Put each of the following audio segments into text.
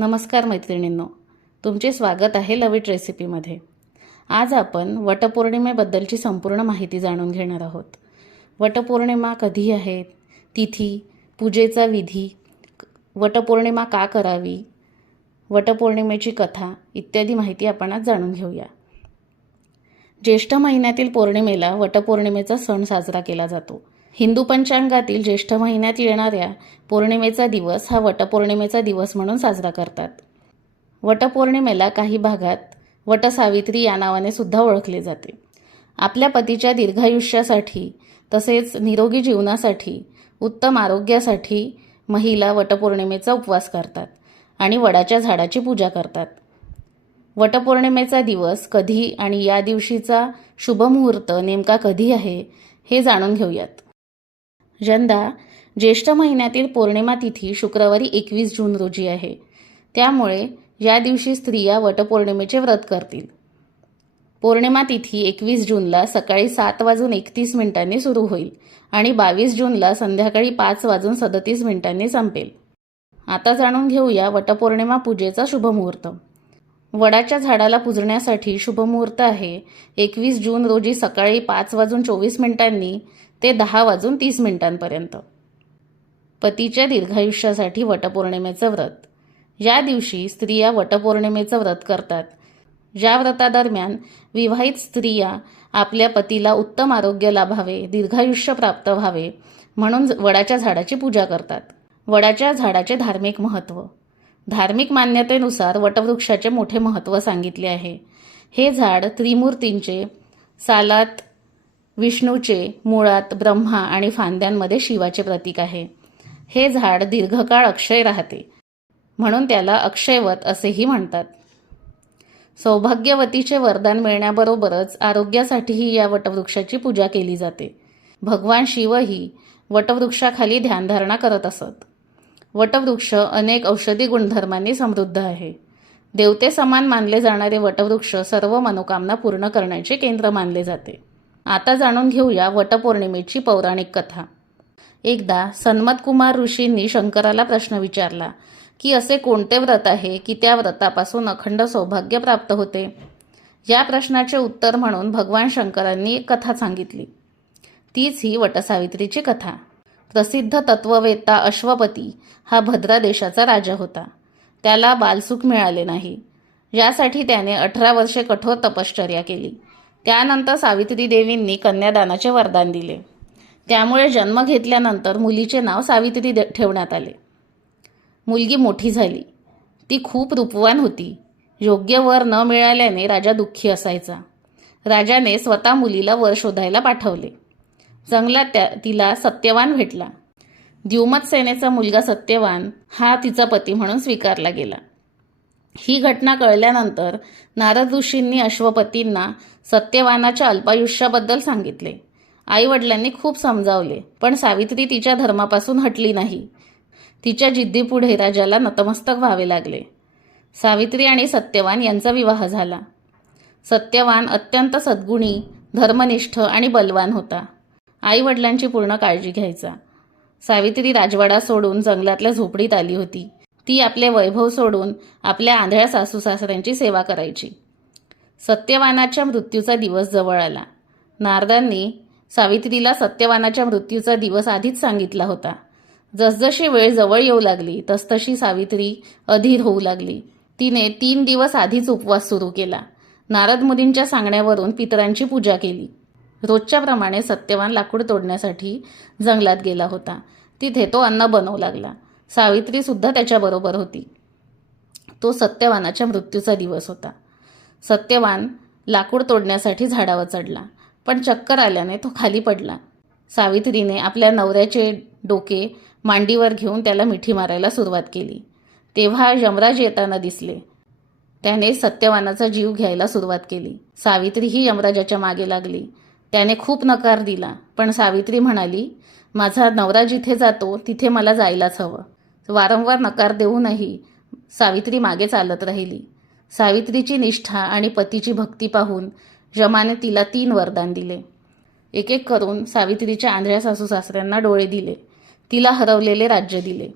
नमस्कार मैत्रिणींनो तुमचे स्वागत आहे लविट रेसिपीमध्ये. आज आपण वटपौर्णिमेबद्दलची संपूर्ण माहिती जाणून घेणार आहोत. वटपौर्णिमा कधी आहे? तिथी पूजेचा विधी वटपौर्णिमा का करावी वटपौर्णिमेची कथा इत्यादी माहिती आपण आज जाणून घेऊया. ज्येष्ठ महिन्यातील पौर्णिमेला वटपौर्णिमेचा सण साजरा केला जातो. हिंदू पंचांगातील ज्येष्ठ महिन्यात येणाऱ्या पौर्णिमेचा दिवस हा वटपौर्णिमेचा दिवस म्हणून साजरा करतात. वटपौर्णिमेला काही भागात वटसावित्री या नावाने सुद्धा ओळखले जाते. आपल्या पतीच्या दीर्घायुष्यासाठी तसेच निरोगी जीवनासाठी उत्तम आरोग्यासाठी महिला वटपौर्णिमेचा उपवास करतात आणि वडाच्या झाडाची पूजा करतात. वटपौर्णिमेचा दिवस कधी आणि या दिवशीचा शुभमुहूर्त नेमका कधी आहे हे जाणून घेऊयात. यंदा ज्येष्ठ महिन्यातील पौर्णिमा तिथी शुक्रवारी एकवीस जून रोजी आहे. त्यामुळे या दिवशी स्त्रिया वटपौर्णिमेचे व्रत करतील. पौर्णिमा तिथी एकवीस जूनला सकाळी सात वाजून एकतीस मिनिटांनी सुरू होईल आणि बावीस जूनला संध्याकाळी पाच वाजून सदतीस मिनिटांनी संपेल. आता जाणून घेऊया वटपौर्णिमा पूजेचा शुभमुहूर्त वडाच्या झाडाला पुजण्यासाठी शुभमुहूर्त आहे. एकवीस जून रोजी सकाळी पाच वाजून चोवीस मिनिटांनी ते दहा वाजून तीस मिनिटांपर्यंत. पतीच्या दीर्घायुष्यासाठी वटपौर्णिमेचं व्रत. या दिवशी स्त्रिया वटपौर्णिमेचं व्रत करतात. या व्रतादरम्यान विवाहित स्त्रिया आपल्या पतीला उत्तम आरोग्य लाभावे दीर्घायुष्य प्राप्त व्हावे म्हणून वडाच्या झाडाची पूजा करतात. वडाच्या झाडाचे धार्मिक महत्त्व धार्मिक मान्यतेनुसार वटवृक्षाचे मोठे महत्त्व सांगितले आहे. हे झाड त्रिमूर्तींचे सालात विष्णूचे मुळात ब्रह्मा आणि फांद्यांमध्ये शिवाचे प्रतीक आहे. हे झाड दीर्घकाळ अक्षय राहते. म्हणून त्याला अक्षयवत असेही म्हणतात. सौभाग्यवतीचे वरदान मिळण्याबरोबरच आरोग्यासाठीही या वटवृक्षाची पूजा केली जाते. भगवान शिवही वटवृक्षाखाली ध्यानधारणा करत असत. वटवृक्ष अनेक औषधी गुणधर्मांनी समृद्ध आहे. देवते समान मानले जाणारे वटवृक्ष सर्व मनोकामना पूर्ण करण्याचे केंद्र मानले जाते. आता जाणून घेऊया वटपौर्णिमेची पौराणिक कथा. एकदा सन्मतकुमार ऋषींनी शंकराला प्रश्न विचारला की असे कोणते व्रत आहे की त्या व्रतापासून अखंड सौभाग्य प्राप्त होते? या प्रश्नाचे उत्तर म्हणून भगवान शंकरांनी एक कथा सांगितली. तीच ही वटसावित्रीची कथा. प्रसिद्ध तत्ववेत्ता अश्वपती हा भद्रा देशाचा राजा होता. त्याला बालसुख मिळाले नाही. यासाठी त्याने अठरा वर्षे कठोर तपश्चर्या केली. त्यानंतर सावित्री देवींनी कन्यादानाचे वरदान दिले. त्यामुळे जन्म घेतल्यानंतर मुलीचे नाव सावित्री दे ठेवण्यात आले. मुलगी मोठी झाली. ती खूप रूपवान होती. योग्य वर न मिळाल्याने राजा दुःखी असायचा. राजाने स्वतः मुलीला वर शोधायला पाठवले. जंगलात त्या तिला सत्यवान भेटला. द्युमत सेनेचा मुलगा सत्यवान हा तिचा पती म्हणून स्वीकारला गेला. ही घटना कळल्यानंतर नारद ऋषींनी अश्वपतींना सत्यवानाच्या अल्पायुष्याबद्दल सांगितले. आईवडिलांनी खूप समजावले पण सावित्री तिच्या धर्मापासून हटली नाही. तिच्या जिद्दीपुढे राजाला नतमस्तक व्हावे लागले. सावित्री आणि सत्यवान यांचा विवाह झाला. सत्यवान अत्यंत सद्गुणी धर्मनिष्ठ आणि बलवान होता. आईवडिलांची पूर्ण काळजी घ्यायचा. सावित्री राजवाडा सोडून जंगलातल्या झोपडीत आली होती. ती आपले वैभव सोडून आपल्या आंधळ्या सासू सासऱ्यांची सेवा करायची. सत्यवानाच्या मृत्यूचा दिवस जवळ आला. नारदांनी सावित्रीला सत्यवानाच्या मृत्यूचा दिवस आधीच सांगितला होता. जसजशी वेळ जवळ येऊ लागली तसतशी सावित्री अधीर होऊ लागली. तिने तीन दिवस आधीच उपवास सुरू केला. नारद मुनींच्या सांगण्यावरून पितरांची पूजा केली. रोजच्या प्रमाणे सत्यवान लाकूड तोडण्यासाठी जंगलात गेला होता. तिथे तो अन्न बनवू लागला. सावित्रीसुद्धा त्याच्याबरोबर होती. तो सत्यवानाच्या मृत्यूचा दिवस होता. सत्यवान लाकूड तोडण्यासाठी झाडावर चढला पण चक्कर आल्याने तो खाली पडला. सावित्रीने आपल्या नवऱ्याचे डोके मांडीवर घेऊन त्याला मिठी मारायला सुरुवात केली. तेव्हा यमराज येताना दिसले. त्याने सत्यवानाचा जीव घ्यायला सुरुवात केली. सावित्रीही यमराजाच्या मागे लागली. त्याने खूप नकार दिला पण सावित्री म्हणाली माझा नवरा जिथे जातो तिथे मला जायलाच हवं. वारंवार नकार देऊनही सावित्री मागे चालत राहिली. सावित्रीची निष्ठा आणि पतीची भक्ती पाहून यमाने तिला तीन वरदान दिले. एक एक करून सावित्रीच्या आंधळ्या सासू सासऱ्यांना डोळे दिले. तिला हरवलेले राज्य दिले.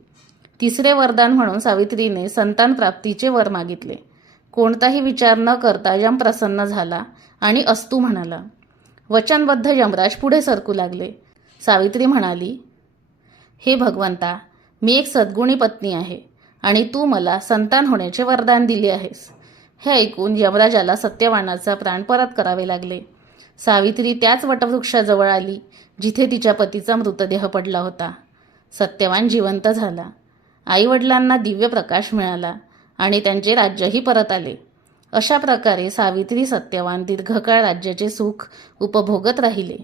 तिसरे वरदान म्हणून सावित्रीने संतान प्राप्तीचे वर मागितले. कोणताही विचार न करता यम प्रसन्न झाला आणि अस्तू म्हणाला. वचनबद्ध यमराज पुढे सरकू लागले. सावित्री म्हणाली हे भगवंता मी एक सद्गुणी पत्नी आहे आणि तू मला संतान होण्याचे वरदान दिले आहेस. हे ऐकून यमराजाला सत्यवानाचा प्राण परत करावे लागले. सावित्री त्याच वटवृक्षाजवळ आली जिथे तिच्या पतीचा मृतदेह पडला होता. सत्यवान जिवंत झाला. आईवडिलांना दिव्य प्रकाश मिळाला आणि त्यांचे राज्यही परत आले. अशा प्रकारे सावित्री सत्यवान दीर्घकाळ राज्याचे सुख उपभोगत राहिले.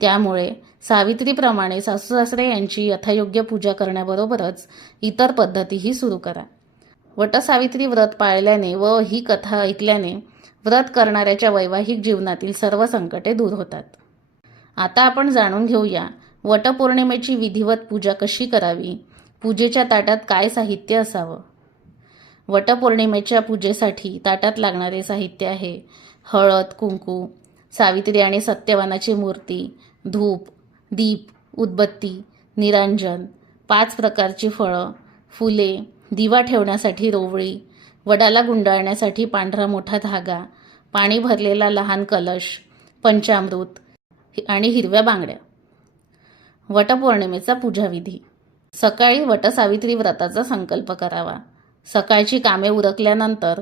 त्यामुळे सावित्रीप्रमाणे सासू सासरे यांची यथायोग्य पूजा करण्याबरोबरच इतर पद्धतीही सुरू करा. वटसावित्री व्रत पाळल्याने व ही कथा ऐकल्याने व्रत करणाऱ्याच्या वैवाहिक जीवनातील सर्व संकटे दूर होतात. आता आपण जाणून घेऊया वटपौर्णिमेची विधिवत पूजा कशी करावी? पूजेच्या ताटात काय साहित्य असावं? वटपौर्णिमेच्या पूजेसाठी ताटात लागणारे साहित्य आहे हळद कुंकू सावित्री आणि सत्यवानाची मूर्ती धूप दीप उदबत्ती निरांजन पाच प्रकारची फळं फुले दिवा ठेवण्यासाठी रोवळी वडाला गुंडाळण्यासाठी पांढरा मोठा धागा पाणी भरलेला लहान कलश पंचामृत आणि हिरव्या बांगड्या. वटपौर्णिमेचा पूजाविधी. सकाळी वटसावित्री व्रताचा संकल्प करावा. सकाळची कामे उरकल्यानंतर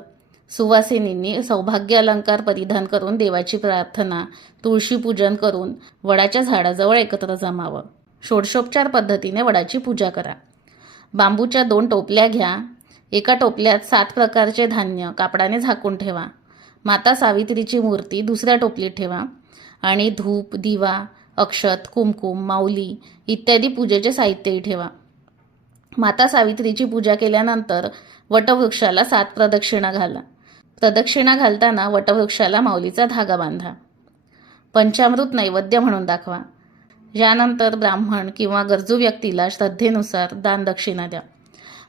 सुवासिनींनी सौभाग्य अलंकार परिधान करून देवाची प्रार्थना तुळशी पूजन करून वडाच्या झाडाजवळ एकत्र जमावं. षोडशोपचार पद्धतीने वडाची पूजा करा. बांबूच्या दोन टोपल्या घ्या. एका टोपल्यात सात प्रकारचे धान्य कापडाने झाकून ठेवा. माता सावित्रीची मूर्ती दुसऱ्या टोपलीत ठेवा आणि धूप दिवा अक्षत कुमकुम माऊली इत्यादी पूजेचे साहित्यही ठेवा. माता सावित्रीची पूजा केल्यानंतर वटवृक्षाला सात प्रदक्षिणा घाला. प्रदक्षिणा घालताना वटवृक्षाला माऊलीचा धागा बांधा. पंचामृत नैवेद्य म्हणून दाखवा. यानंतर ब्राह्मण किंवा गरजू व्यक्तीला श्रद्धेनुसार दान दक्षिणा द्या.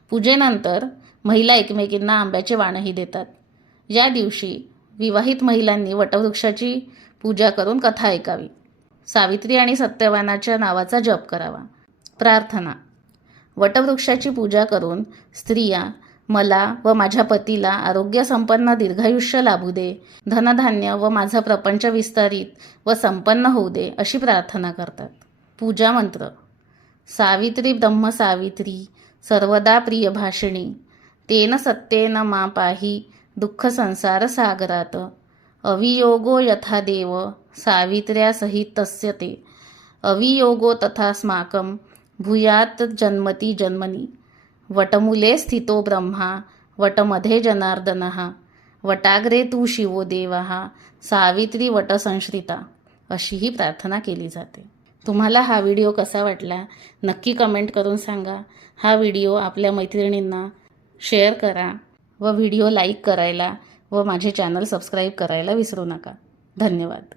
पूजेनंतर महिला एकमेकींना आंब्याचे वाणही देतात. या दिवशी विवाहित महिलांनी वटवृक्षाची पूजा करून कथा ऐकावी. सावित्री आणि सत्यवानाच्या नावाचा जप करावा. प्रार्थना. वटवृक्षाची पूजा करून स्त्रिया मला व माझ्या पतीला आरोग्यसंपन्न दीर्घायुष्य लाभू दे धनधान्य व माझा प्रपंच विस्तारित व संपन्न होऊ दे अशी प्रार्थना करतात. पूजा मंत्र. सावित्री ब्रह्म सावित्री सर्वदा प्रिय भाषिणी तेन सत्येन मा पाही दुःख संसार सागरात. अवियोगो यथा देव सावित्र्या सहित तस्य ते. अवियोगो तथास्माकं भूयात जन्मती जन्मनी. वटमुले स्थितो ब्रह्मा वटमध्ये जनार्दनः। वटाग्रे तू शिवो देवा सावित्री वटसंश्रिता अशी ही प्रार्थना केली जाते। तुम्हाला हा व्हिडिओ कसा वाटला नक्की कमेंट करून सांगा। हा व्हिडिओ आपल्या मैत्रिणींना शेअर करा व व्हिडिओ लाईक करायला व माझे चॅनल सबस्क्राईब करायला विसरू नका। धन्यवाद।